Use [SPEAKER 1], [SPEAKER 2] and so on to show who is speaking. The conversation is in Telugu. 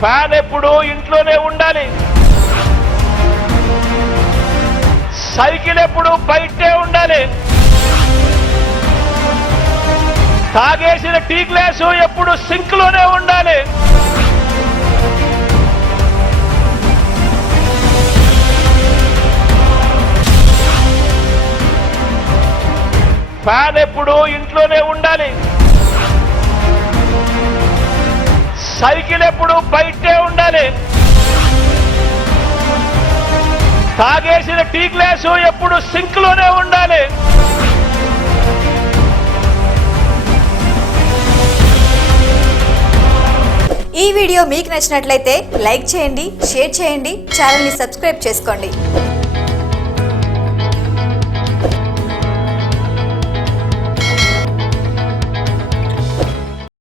[SPEAKER 1] ఫ్యాన్ ఎప్పుడు ఇంట్లోనే ఉండాలి. సైకిల్ ఎప్పుడు బయటే ఉండాలి. తాగేసిన టీ గ్లాసు ఎప్పుడు సింక్లోనే ఉండాలి. ఫ్యాన్ ఎప్పుడు ఇంట్లోనే ఉండాలి. సైకిల్ ఎప్పుడు బయటే ఉండాలి. తాగేసిన టీ గ్లాసు ఎప్పుడు సింక్లోనే ఉండాలి.
[SPEAKER 2] ఈ వీడియో మీకు నచ్చినట్లయితే లైక్ చేయండి షేర్ చేయండి ఛానల్ని సబ్స్క్రైబ్ చేసుకోండి.